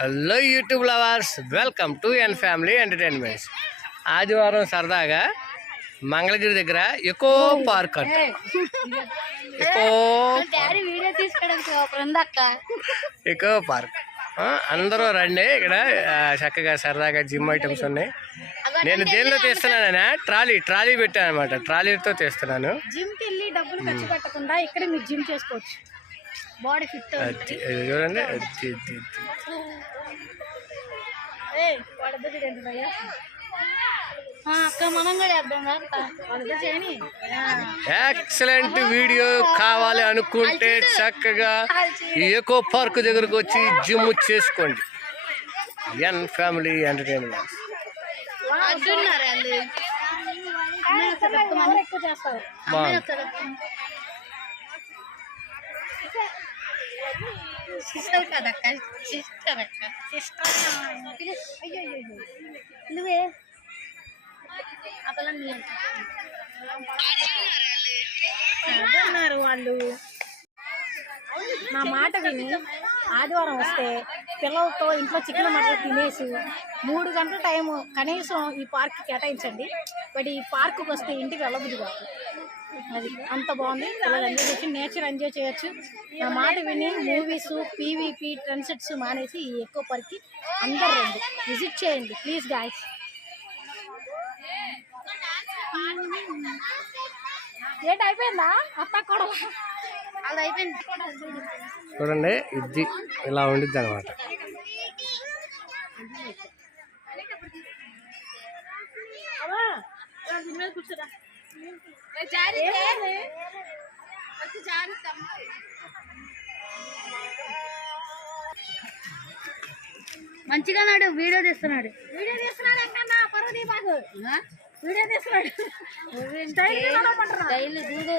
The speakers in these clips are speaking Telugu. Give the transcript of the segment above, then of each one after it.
Hello YouTube lovers welcome to N family entertainments. ఆదివారం సరదాగా మంగళగిరి దగ్గర ఎకో పార్క్ అంట. Eco park. అందరూ రండి. ఇక్కడ చక్కగా సరదాగా జిమ్ ఐటమ్స్ ఉన్నాయి. నేను దేనిలో తీస్తున్నానన్నా ట్రాలీ ట్రాలీ పెట్టాను అనమాట ట్రాలీతో తీస్తున్నాను. జిమ్కి వెళ్ళి డబ్బులు ఖర్చు పెట్టకుండా ఇక్కడ మీరు జిమ్ చేసుకోవచ్చు. బాడీ ఫిట్ అది ఇది చూడండి. ఎక్సలెంట్ వీడియో కావాలి అనుకుంటే చక్కగా ఎకో పార్క్ దగ్గరకు వచ్చి జిమ్ చేసుకోండి. ఎన్ ఫ్యామిలీ ఎంటర్టైన్మెంట్ బాగుంది సిస్టర్ కదక్క సిస్టర్ అక్క సిస్టర్ అయ్యో అయ్యో నువ్వే అసలు అన్నారు వాళ్ళు? నా మాట విని ఆదివారం వస్తే పిల్లలతో ఇంట్లో చికెన్ మటన్ తినేసి మూడు గంటల టైం కనీసం ఈ పార్క్ కేటాయించండి. బట్ ఈ పార్కుకి వస్తే ఇంటికి వెళ్ళబుద్ది కాదు. అది అంత బాగుంది. పిల్లలు ఎంజాయ్ చేయొచ్చు నేచర్ ఎంజాయ్ చేయొచ్చు. నా మాట విని మూవీస్ పీవీపీ ట్రెండ్సెట్స్ మానేసి ఈ ఎక్కువ పార్క్కి అందరు రండి. విజిట్ చేయండి ప్లీజ్ గాయస్ ఏంటి అయిపోయిందా? అత్త కూడా అది అయిపోయింది. చూడండి ఇది ఇలా ఉండిద్ది అనమాట కూర్చోరా. మంచిగా నాడు వీడియో తీస్తున్నాడు. వీడియో తీస్తున్నాడు అంకన్నా పర్వతీ బాగు వీడియో తీస్తున్నాడు. స్టైల్ చూడు.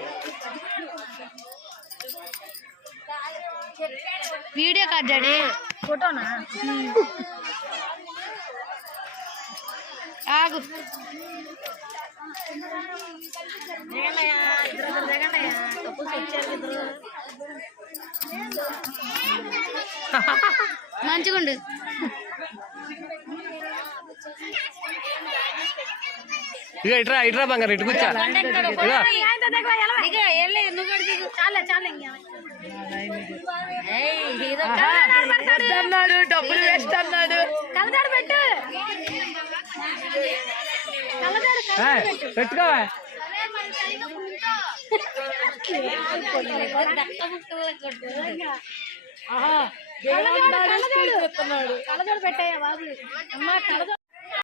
వీడియో కాదు డాడీ. ఫోటోనా? ఆగు. మంచిగుండు. ఇక ఇట్రా ఇట్రా బంగారు ఇటు కూర్చో. అన్నాడు డబ్బులు వేస్ట్ అన్నాడు. కలదాడు పెట్టు. కలదాడు పెట్టుకో. కలజోడు పెట్టాయా బాబు. అమ్మా కలజోడు